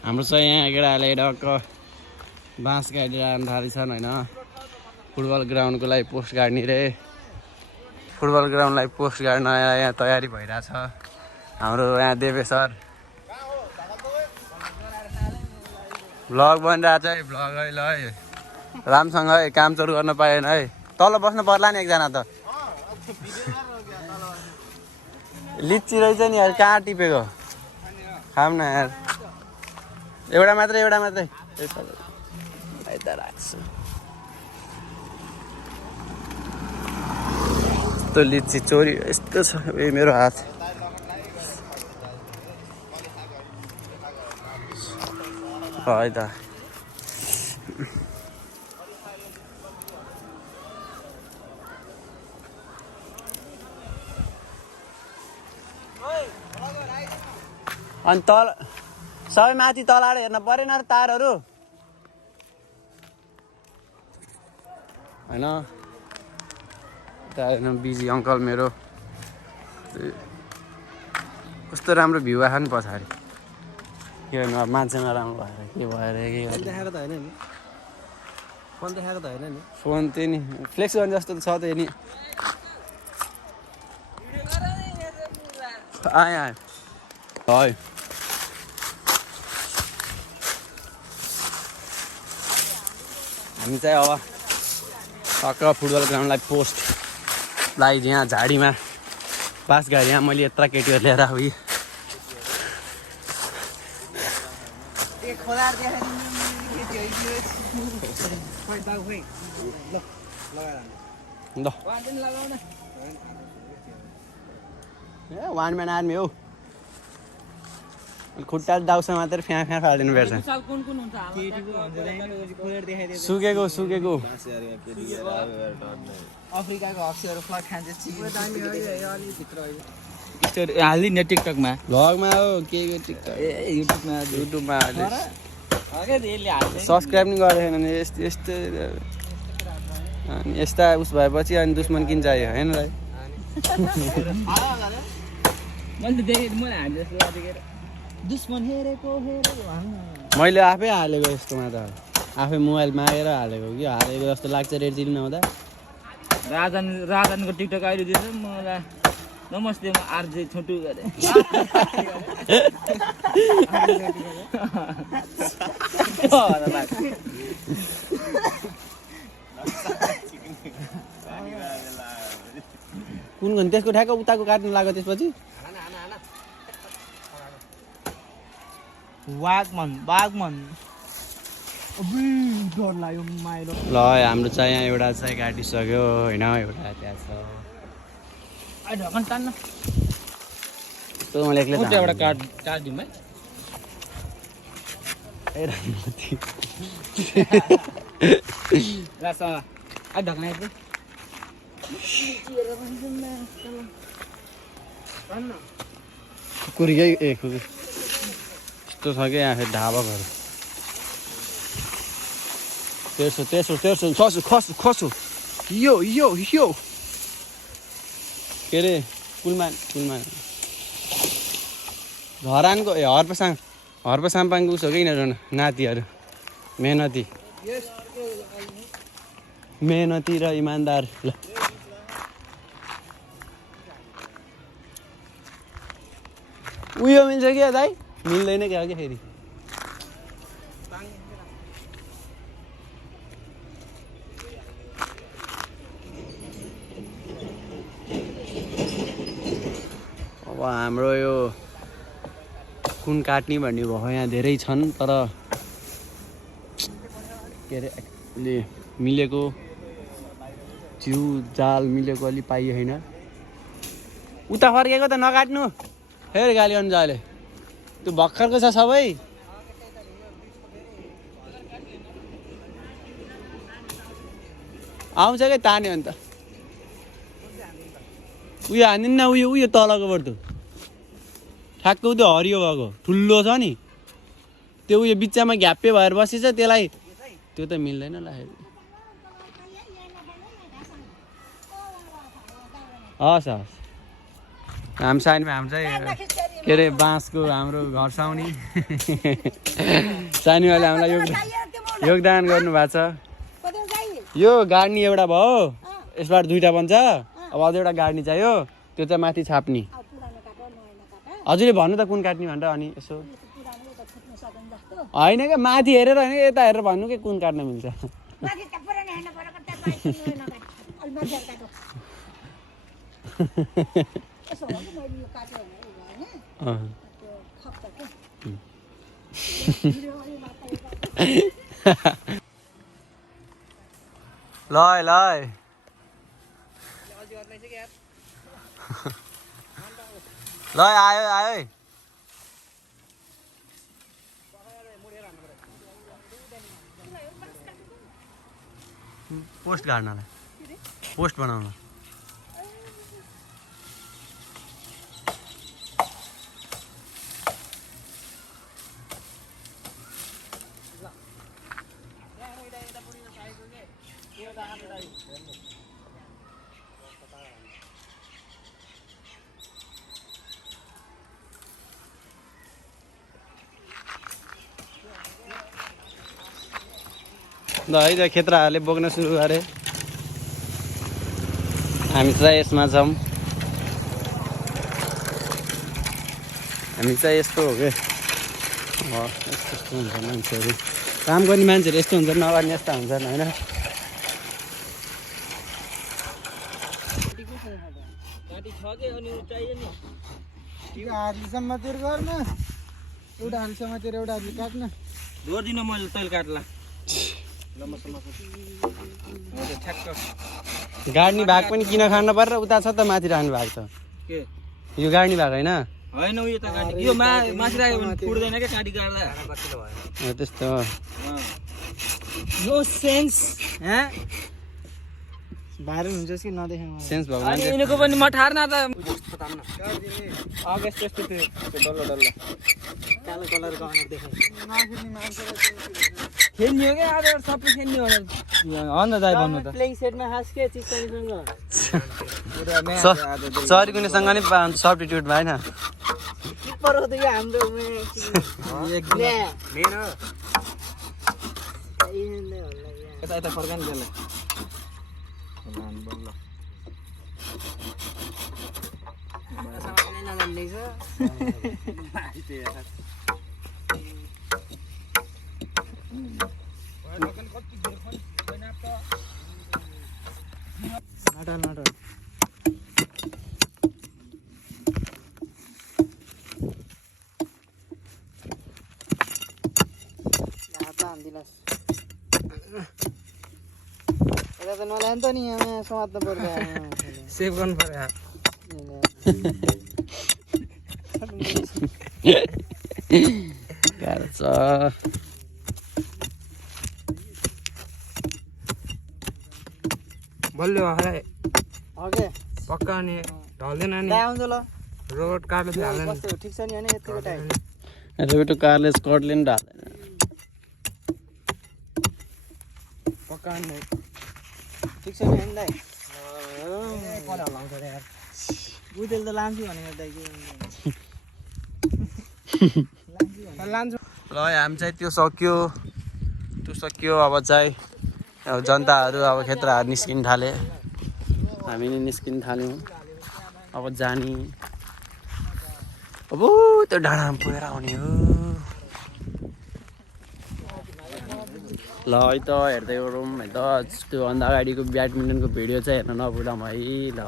हाम्रो चाहिँ यहाँ केटाहरूले डक्क बाँस गाडी राख्न थालेछन् होइन फुटबल ग्राउन्डको लागि पोस्ट गाड्ने रे फुटबल ग्राउन्डलाई पोस्ट गाड्न यहाँ तयारी भइरहेछ हाम्रो यहाँ देवे सर भ्लग बनिरहेछ है भ्लग है ल है राम्रोसँग है काम सुरु गर्न पाएन है तल बस्नु पर्ला नि एकजना त लिची रहेछ नि यार कहाँ टिपेको खाम न यार एउटा मात्रै यस्तो लिची चोरी यस्तो छ मेरो हात है त अनि तल सबै माथि तलाएर हेर्न परेन र तारहरू होइन हेर्नु बिजी अङ्कल मेरो कस्तो राम्रो भ्यू आएको नि पछाडि के गर्नु अब मान्छे नराम्रो भएर के भएर के देखाएको त होइन नि फोन देखाएको त होइन नि फोन त्यही नि फ्लेक्स गर्ने जस्तो त छ त्यही नि आएँ है हामी चाहिँ अब टक्क फुटबल ग्राउन्डलाई पोस्टलाई यहाँ झाडीमा पास गाडी यहाँ मैले यत्रो केटीहरू लिएर आऊ वान म्यान आर्मी हौ खुट्टा दाउसा मात्रै फ्या फालिदिनु पर्छ सुकेको अफ्रिकाको हक्सीहरू फ्लट खान्छ हालिदिने टिकटकमा भ्लगमा हो के टिकटक युट्युबमा सब्सक्राइब नि गरेको छैन भने यस्तो अनि यस्ता उस भएपछि अनि दुश्मन किन चाहियो होइन भाइ मैले आफै हालेको यस्तोमा त आफै मोबाइल मागेर हालेको कि हालेको जस्तो लाग्छ रेड चिल्ली नहुँदा राजनको टिकटक आइदिएछ मलाई नमस्ते म आरजे छोटु गरे कुन त्यसको ठ्याक्क उताको काट्नु लाग्यो त्यसपछि बागमन डर लाग्यो माइलो ल हाम्रो चाहिँ यहाँ एउटा चाहिँ काटिसक्यो होइन एउटा त्यहाँ छ ढकन तान्न यस्तो मैले एक्लै एउटा काटिदिउँ है ढक्नै खुकुरीकै ए खुकुरी यस्तो छ क्या यहाँ फेरि ढाबा घर तेर्सो खसो यो के अरे पुलमा धरानको ए हर्पसाम्पाङको उसो कि यिनीहरू नातिहरू मेहनती र इमान्दार ल उयो मिल्छ क्या दाइ मिल्दैन क्या फेरि अब हाम्रो यो कुन काट्ने भन्ने भयो यहाँ धेरै छन् तर के अरे मिलेको जिउ जाल मिलेको अलि पाइयो होइन उता फर्केको त नकाट्नु फेरि गाली गर्नु जाले त्यो भर्खरको छ सबै आउँछ क्या तान्यो अन्त उयो हानिदिनु न उयो तलको पर्दो ठ्याक्क त्यो हरियो भएको ठुलो छ नि त्यो उयो बिचमा घ्याप्पे भएर बसेछ त्यसलाई त्यो त मिल्दैन ल हस् हामी साइडमा हामी चाहिँ के अरे बाँसको हाम्रो घर साउने सानीहरूले हामीलाई योगदान गर्नुभएको छ। यो गाड्ने एउटा भयो, यसबाट दुईवटा बन्छ। अब अझ एउटा गाड्ने चाहियो, त्यो चाहिँ माथि छाप्ने। हजुरले भन्नु त कुन काट्ने भनेर। अनि यसो होइन क्या, माथि हेरेर होइन यता हेरेर भन्नु कि कुन काट्न मिल्छ। ल ल ल आयो आयो पोस्ट गाड्नलाई, पोस्ट बनाउन। ल है त खेत्राहरूले बोक्न सुरु गरे। हामी चाहिँ यसमा छौँ। हामी चाहिँ यस्तो हो क्या, यस्तो हुन्छ मान्छेहरू, काम गर्ने मान्छेहरू यस्तो हुन्छ, नगर्ने यस्ता हुन्छन् होइन। समातेर गर्न, एउटा हाल समातेर एउटा हाल काट्न। जोडिदिन मैले तैल काट्ला। गाड्ने भाग पनि किन खानु पर्छ, उता छ त माथि राख्ने भाग छ। के यो गाड्ने भाग होइन, होइन उयो त काटी यो माथि राख्यो भने फुट्दैन क्या काटी काट्दा। त्यस्तो नो सेन्स भाइरल हुन्छ कि नदेखाउँ। सेन्स भएको अनि मान्छे यिनीको पनि मठार्न त अगस्त त्यस्तो त्यो डल्लो डल्लो कालो कलरको अनुहार देखाइ नखेल्ने मान्छेलाई खेल्ने हो क्या आज सबै खेल्ने हो हो नि त दाइ भन्नु त। प्लेइङ सेटमा खास के चिज चाहिसँग सरी कुनैसँग नि सब्स्टिट्युट भएन। किपर हो त यो हाम्रो मेन हो यता यता फर्काउनु त्यसलाई। यता त नल्याए नि त नि यहाँ समात्नु पर्छ। सेभ गर्नु पर्यो। गाह्रो छ। बल्यो है ओके पक्का अनि ढल्दैन नि आउँछ ल रोड काट्नु हाल्दैन। कस्तो ठिक छ नि होइन यतिको टाइम रोबोटो कारले स्कटले नि ढाल्दैन। पक्का अनि ठिक छ नि होइन दाइ बुझेल त लान्छु भनेको दाइ के लान्छु। ल हामी चाहिँ त्यो सक्यो, अब चाहिँ अब जनताहरू अब खेत्राहरू निस्किन थाले, हामी नि निस्किन थाल्यौँ। अब जाने अब त्यो डाँडामा पुगेर आउने हो। ल है त हेर्दै गरौँ है त। त्यो भन्दा अगाडिको ब्याडमिन्टनको भिडियो चाहिँ हेर्न नभुलौँ है। ल